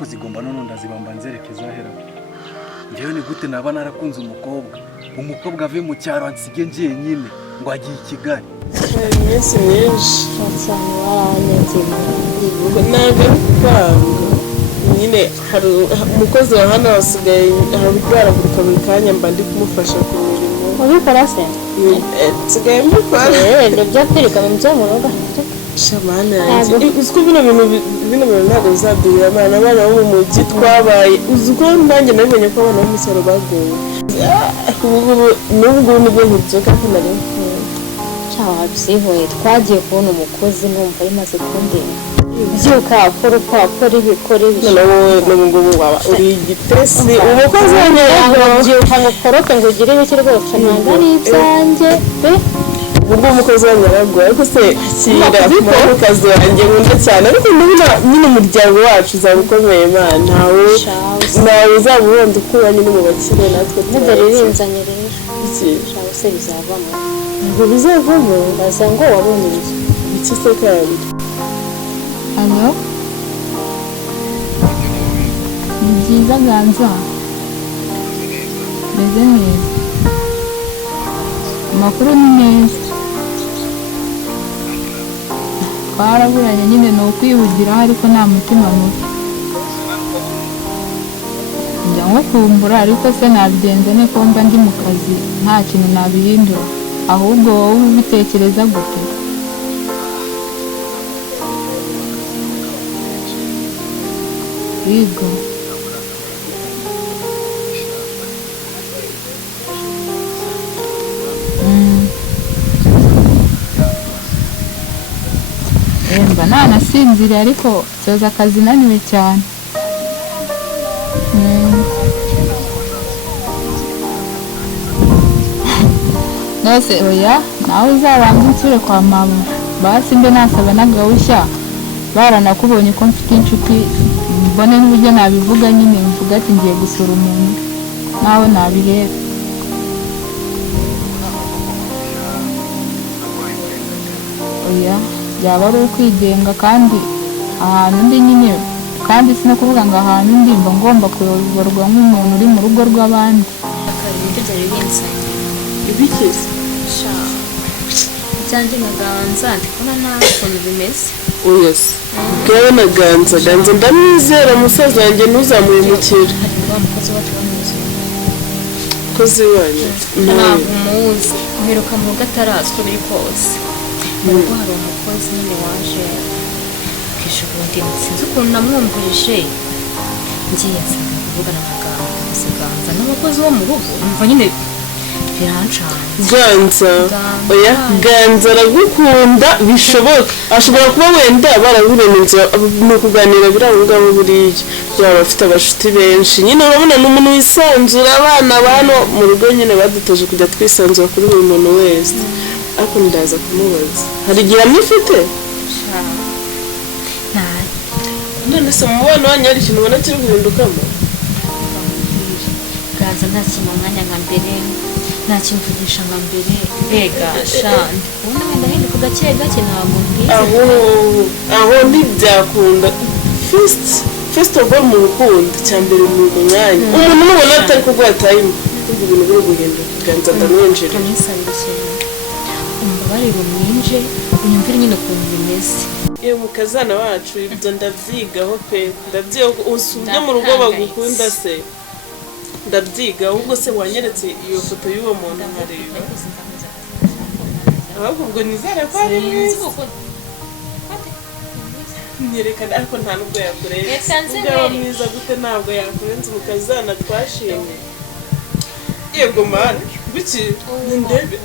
ariko zigomba none ndazibamba nzerekeza hera. Ngewe ni gute naba narakunze umukobwa ave mu cyaro ansige ngiye nyine ngo agiye i Kigali. Iminsi myinshi cyane waranyazima ubwo ntabwo ari kwanga nyine hari umukozi wa hano wasigaye ararwaragurika buri kanya mba ndi kumufasha ku mirimo. ubikora se nsigaye mbikora byo kwirirwa mu byo mu rugo shamana yanjye uziko bino bintu ntabwo bizadurira abana bo mu mujyi twabaye uziko nanjye namenye ko abana bo mu cyaro bagoye n'ubwo nibwo nkibyoka ko nari cyangwa byihoye twagiye kubona umukozi numva rimaze kundeba byuka akora ibikora n'ubu waba uri igitesi umukozi w'anyarwanda byuka ngo ukoroke ngo ugire ibiki rwose ntabwo ari ibyanjye pe ubwo umukozi w'anyarwanda ariko se kira umukozi wanjye nkunda cyane ariko nyine umuryango wacu uzaba ukomeye man ntawe uzaba ubundi ukura nyine mu bakire natwe ntidore binzanye rero cyangwa se bizavamo ngo bizavamo baza ngo wabonye iki se kandi Halo? Ni byiza ganza? Meze neza. Amakuru ni meza. Twaraburanye nyine ni ukwihugiraho ariko nta mutima mubi. Njya nko kumbura ariko se nabigenza ne ko mba ndi mu kazi nta kintu nabihindura. Ahubwo wowe ubitekereza gute? Yego. Mba nanasinzire ariko soza akazi naniwe cyane. Nose oya nawe uzabanza unsure kwa mama basi mbe nasaba n'agahushya baranakubonye ko mfite inshuti mbone n'uburyo nabivuga nyine mvuga ati ngiye gusura umuntu nawe nabihera. Oya byaba ari ukwigenga kandi ahantu ndi nyine kandi sinakuvuga ngo ahantu ndi mba ngomba kuyoborwa nk'umuntu uri mu rugo rw'abandi. ibikize ibyanjye naganza ndikubona nta kuntu bimeze oya se bwawe na ganza ndamwizera musaza wanjye ntuzamwimukire umukozi wacu bamuzi umukozi wanyu ntabwo umuzi mperuka mu rugo atarazwi uko biri kose mu rugo hari umukozi nyine waje kwishubundi sinzi ukuntu namwumvise ngiye nsanga kuvugana na ganza n'umukozi wo mu rugo numva nyine ganza oya ganza aragukunda bishoboka ashobora kuba wenda barabirana inzira mu kuganira biri aho ngaho buriya yaba afite abashuti benshi nyine urabona ni umuntu wisanzura abana hano mu rugo nyine badutoje kujya twisanzura kuri buri muntu wese ariko ndaza kumubaza hari igihe amufite none se mu mubano wanyu hari ikintu ubona kiri guhindukamo ganza nta kintu umwanya nka mbere nta kintu mvugisha nka mbere mbega shandi ubundi wenda hinduka gake gake ntabwo mbizi aho ntibyakunda first of all mu rukundo cyambere mu mwanya umuntu nubona atari kuguha time kumva ibintu biri guhinduka ganza ndamwinjira tunisabira ikintu umbabarire umwinje unyumvire nyine ukuntu bimeze iyo mukazana wacu ibyo ndabyigaho pe ndabyiga usubye mu rugo bagukunda se ndabyiga ahubwo se wanyeretse iyo foto y'uwo muntu nkareba ahubwo ubwo nizere ko ari mwiza nyerekana ariko nta nubwo yakurenze ubwo mwiza gute ntabwo yakurenze umukazana twashimye yego mani biki ndebe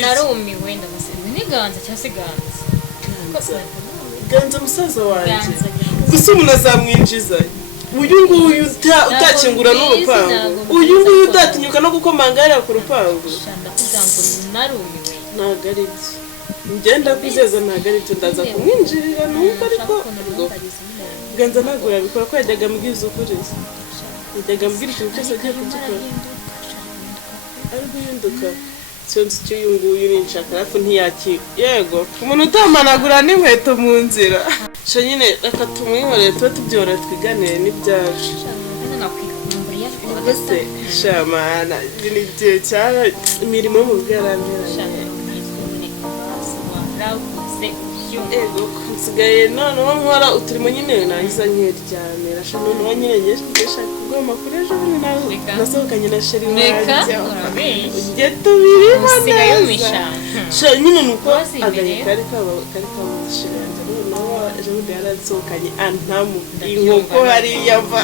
narumiwe ndamusenze ni ganza cyangwa se ganza musaza wanjye gusa umuntu azamwinjiza uyu nguyu utakingura n'urupangu uyu nguyu utatinyuka no gukomanga hariya ku rupangu ntabwo ari byo ngenda kwizeza ntabwo ari byo ndaza kumwinjirira numva ariko ganza ntabwo yabikora ko yajyaga ambwiza ukuri yajyaga ambwira ikintu cyose agiye kugikora ari guhinduka sinzi icyo uyu nguyu ni inshakarafu ntiyakira yego umuntu utamanagura n'inkweto mu nzira sha nyine reka tumwihorere tuba tubyorora twiganire n'ibyacu ese shamana ni igihe cyara imirimo yo mu rugo yaranteranye ego nsigaye noneho nkora uturimo nyine nangiza nkiryamira sha noneho nyine ngeshaka kuguha amakuru ejo bundi nawe nasohokanye na sheri wanjye ujye tubirimo neza sha nyine nuko agahe kari kamushira yanjye noneho ejo bundi yaransohokanye antamu inkoko hariya mva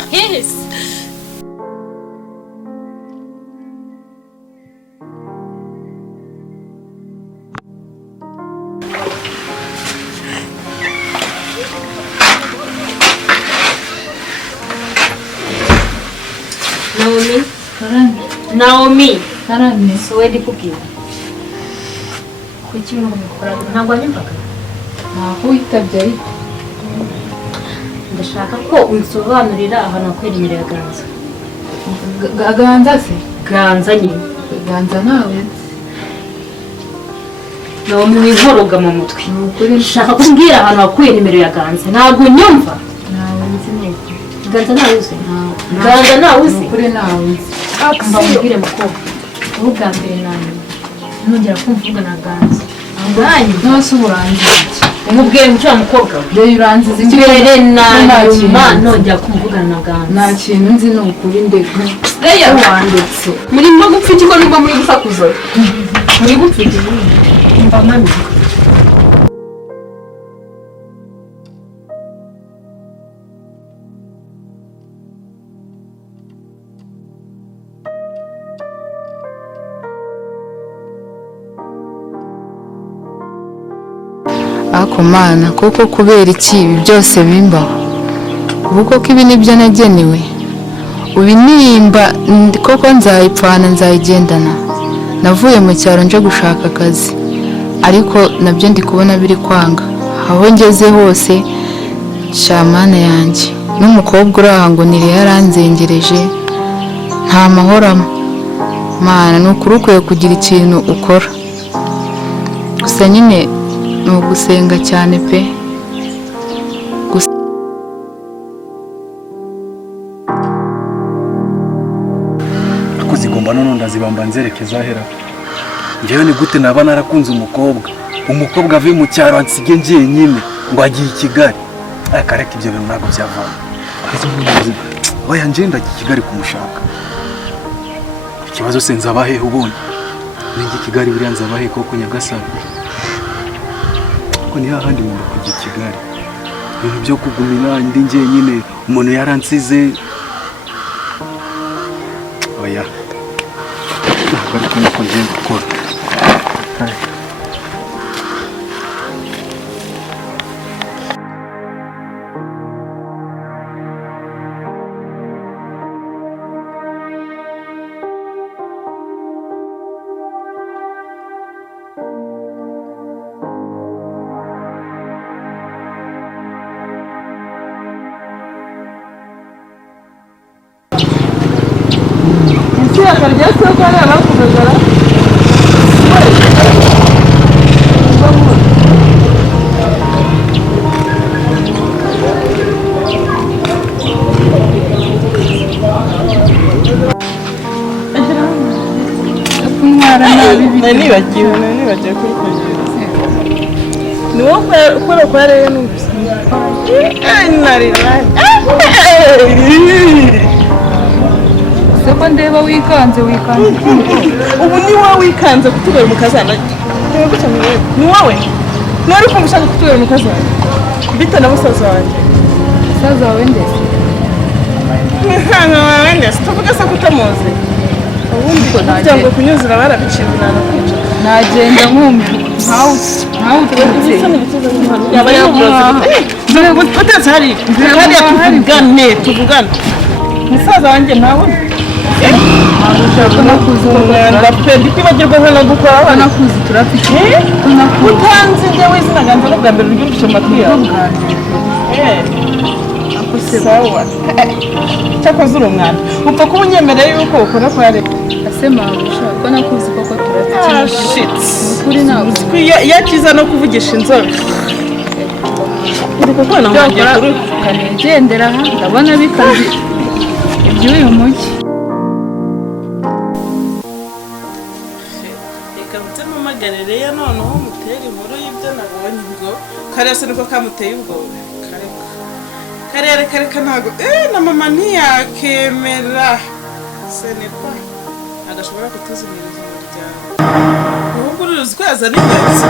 Naomi karame sowendi kubwira kuki mukora ntabwo anyumvaga ntabwo witabye ariko ndashaka ko unsobanurira ahantu hakweremereye Ganza Ganza se Ganza nyine Ganza nawe Naomi winkoroga mu mutwe ndashaka kumbwira ahantu hakweremereye Ganza ntabwo nyumva nawe nzi nuko Ganza nawe uzi Ganza nawe uzi kuri nawe uzi mbabwire mukobwa ubwa mbere nawe ntongera kumva uvuga na Ganza anganye ntose uburangiye umubwire mucyo mukobwa rero uranziza imbere na nyuma nongera kumvuga na Ganza nta kintu nzi ni ukuri ndeka reya wanditse murimo gupfiki ko nubwo muri gusakuza muri gupfiki mba mami ako mana koko kubera iki ibi byose bimbaho ubu koko ibi nibyo nagenewe ubu nimba koko nzayipfana nzayigendana navuye mu cyaro nje gushaka akazi ariko nabyo ndi kubona biri kwanga aho ngeze hose shamana yanjye n'umukobwa uri aha ngo nire yaranzengereje nta mahoramo mana ni ukuri ukwiye kugira ikintu ukora gusa nyine ni ugusenga cyane pe ariko zigomba none ndazibamba nzerekeza ahera njyewe ni gute naba narakunze umukobwa ave mu cyaro ansige njyenyine ngo agiye i Kigali ariko areka ibyo bintu ntabwo byavamo oya njye ndagiye i Kigali kumushaka ikibazo se nzaba hehe ubundi ninjye i Kigali buriya nzaba hehe koko Nyagasani ko ni hahandi ngomba kujya i Kigali ibintu byo kugumira ndi njyenyine umuntu yaransize oya ntabwo ari kumwe ko ngenda gukora akarya se ko ari abakugagara nanibagiwe kuri kugira ni wowe ukora kwa rero n'ubuse narira seko ndeba wikanze ubu ni wowe wikanze kutubera umukazana ni wowe uri kumva ushaka kutubera umukazana bita na musaza wanjye musaza wawe ndetse musaza wawe ndetse tuvuge se kutamuzi ubundi kugira ngo kunyuzura barabiciye kwica nagenda nkumva nkawe uturutse yaba yaburoze dore gutetse hariya tuvugane musaza wanjye nawe ushaka no kuzungura pe ndikibagirwa hano gukora abana kuzi turafite utanzi njyewe izina ganza no bwa mbere ryo gusoma kwiyawe sawa cyakoze uri umwana upfa kuba unyemereye yuko ukora kwa leta ase mawe ushaka ko nakuzi koko turafite ukuri nawe yakiza no kuvugisha inzobe uri kubona ngo ngiye kuri ukanigendera aha ndabona bikaze iby'uyu mujyi. reka mutemagarere ya noneho mutera inkuru y'ibyo nabonye ngo kariya se niko kamuteye ubwoba kareka ntabwo na mama ntiyakemera se niko agashobora kutuzimiriza umuryango ahubwo uruzi ko yazana ingenzi